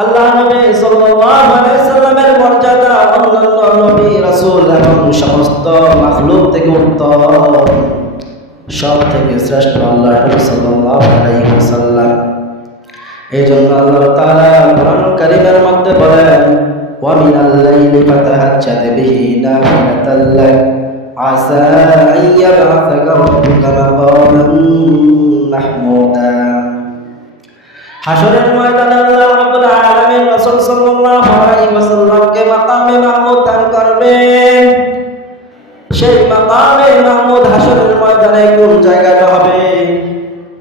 আল্লাহ নবী সাল্লাল্লাহু আলাইহি সাল্লামের মর্যাদা অন্যান্য নবী, রাসূল এবং সমস্ত মাখলুক থেকে উত্তম। সব থেকে শ্রেষ্ঠ আল্লাহ নবী সাল্লাল্লাহু আলাইহি ওয়াসাল্লাম। এই জন্য আল্লাহ তাআলা কোরআন কারীমের মধ্যে বলেন ওয়া মিনাল লাইলি ফাতাহাজ্জাদ বিহি নাফিলাতাল লাক আসা আন ইয়াবআসাকা রাব্বুকা মাকামান মাহমুদা। হাসরের ময়দানে আল্লাহ রাব্বুল আলামিন রাসূল সাল্লাল্লাহু আলাইহি ওয়াসাল্লামকে মাকামে মাহমুদ দান করবেন। সেই মাকামে মাহমুদ হাসরের ময়দানে কোন জায়গায় হবে?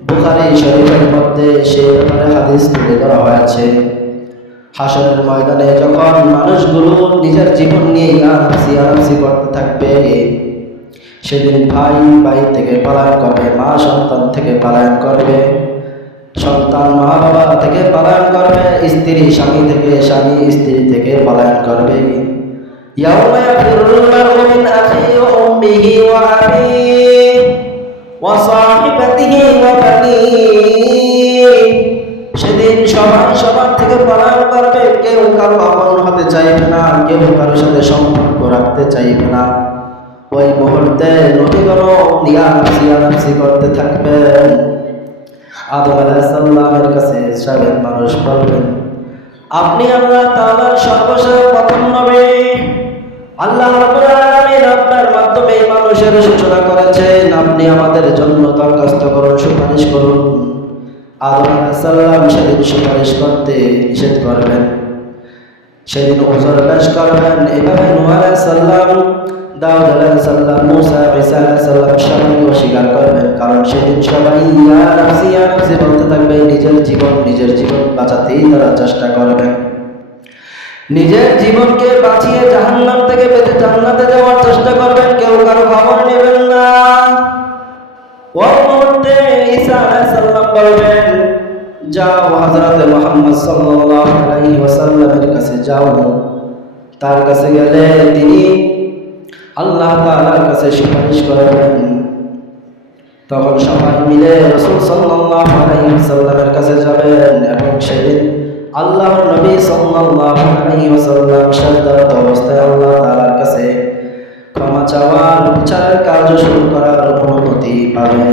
বুখারী শরীফের মধ্যে সে ব্যাপারে হাদিস তুলে ধরা হয়েছে। হাসরের ময়দানে যখন মানুষগুলো নিজের জীবন নিয়ে আরামসি আরামসি করতে থাকবে, সেদিন ভাই ভাই থেকে পালায়ন করবে, মা সন্তান থেকে পালায়ন করবে। স্ত্রী স্বামী থেকে স্বামী স্ত্রী থেকে পালায়ন করবে يوم يفر المرء من أخيه وأمه وأبيه وصاحبته وبنيه সেদিন সবাই সবার থেকে পলায়ন করবে কেউ কারো আপন হতে চাইবে না কেউ কারোর সাথে সম্পর্ক রাখতে চাইবে না ওই মুহূর্তে নবীগণ নিয়ামসি আরামসি করতে থাকবেন আদম আলাইসাল্লামের কাছে সাবেক মানুষ বলবেন, আপনি তাআলার সর্বশেষ প্রথম নবী। আল্লাহ আপনার মাধ্যমে মানুষের সূচনা করেছেন, আপনি আমাদের জন্য দরখাস্ত করুন, সুপারিশ করুন। আদম আলাইসাল্লাম সেদিন সুপারিশ করতে নিষেধ করবেন। সেদিন ওজর পেশ করবেন। এভাবে আলাইসাল্লাম দাউদ আলাইসাল্লাম মুসা ঈসা আলাইসাল্লাম সবাই অস্বীকার করবেন। কারণ সেদিন সবাই, ইয়া নাফসি ইয়া নাফসি বলতে থাকবে, নিজের জীবন নিজের জীবন বাঁচাতেই তারা চেষ্টা করবেন নিজের জীবনকে বাঁচিয়ে জাহান্নাম থেকে বেঁচে জান্নাতে যাওয়ার চেষ্টা করবেন, কেউ কারও খবর নেবেন না। ওই মুহূর্তে ঈসা আলাইহিসসালাম বলবেন, যাও হযরতে মুহাম্মদ সাল্লাল্লাহু আলাইহি ওয়াসাল্লামের কাছে যাও। তার কাছে গেলে তিনি আল্লাহ কাছে সুপারিশ করবেন তখন সবাই মিলে রাসূল ওয়াসাল্লামের কাছে যাবেন এবং সেদিন আল্লাহর নবী আলাইহি অবস্থায় আল্লাহ তাআলার কাছে ক্ষমা চাওয়ার বিচারের কার্য শুরু করার অনুমতি পাবেন।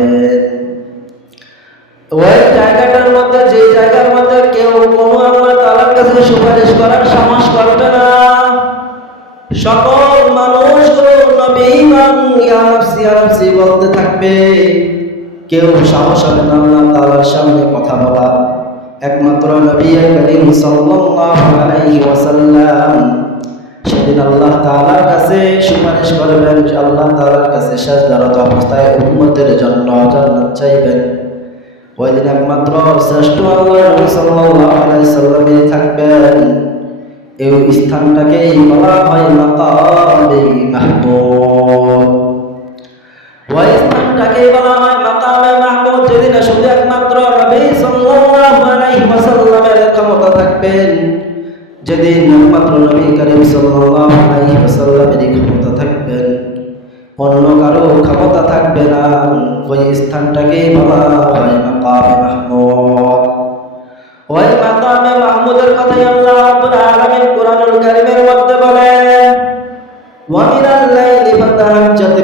ওই জায়গাটার মধ্যে, যে জায়গার মধ্যে কেউ কোনো আল্লাহ তাআলার কাছে সুপারিশ করার সাহস করবে না। সকল নাফসি বলতে থাকবে। কেউ সাহস হবে না আল্লাহ সামনে কথা বলা। একমাত্র নবী করিম সাল্লাল্লাহু আলাইহি ওয়াসাল্লাম সেদিন আল্লাহ তাআলার কাছে সুপারিশ করবেন আল্লাহ তাআলার কাছে সাজদারত অবস্থায় উম্মতের জন্য জান্নাত চাইবেন। ওই দিন একমাত্র শ্রেষ্ঠ আল্লাহ নবী সাল্লাল্লাহু আলাইহি সাল্লামই থাকবেন। এই স্থানটাকেই বলা হয় মাকামে মাহমুদ। ওই স্থানটাকেই বলা হয় মাকামে মাহমুদ শুধু একমাত্র সাল্লাল্লাহু আলাইহি ওয়াসাল্লামের ক্ষমতা থাকবেন যেদিন একমাত্র নবী করিম সাল্লাল্লাহু আলাইহি ওয়াসাল্লামের ক্ষমতা থাকবেন অন্য কারও ক্ষমতা থাকবে না ওই স্থানটাকেই বলা হয় মাকামে মাহমুদ ওই মাকামে মাহমুদের কথাই আল্লাহ রাব্বুল আলামিন কোরআনুল কারীমের মধ্যে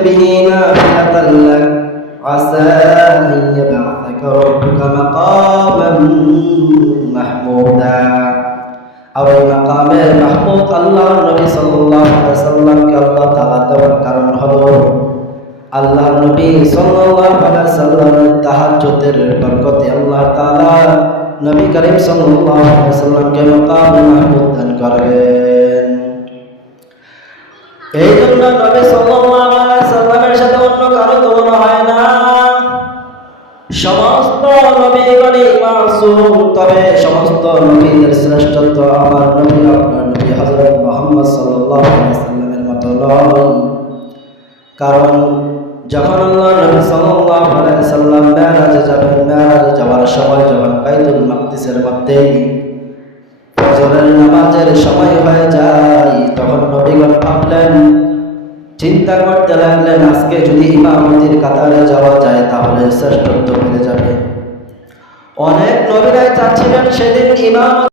বিহি নাফিলাতাল লাক আসা আন ইয়াবআসাকা রাব্বুকা মাকামান মাহমুদা আর ওই মাকামে মাহমুদ আল্লাহ নবী সাল্লাল্লাহু আলাইহি সাল্লামকে আল্লাহ তাআলা দেওয়ার কারণ আল্লাহ নবী সাল্লাল্লাহু আলাইহি সাল্লামের তাহাজ্জুদের বরকতে আল্লাহ তাআলা নবী করিম সাল্লাল্লাহু আলাইহি সাল্লামকে মাকাম মাহমুদ দান করবেন এই জন্য নবী সাল্লাল্লাহু কারণ যখন যাবেন সময় যখন মধ্যে নামাজের সময় হয়ে যায়, তখন নবীগণ ভাবলেন, চিন্তা করতে লাগলেন, আজকে যদি ইমামতির কাতারে যাওয়া যায়, তাহলে শ্রেষ্ঠত্ব মিলে যাবে। অনেক নবীরাই চাচ্ছিলেন সেদিন ইমাম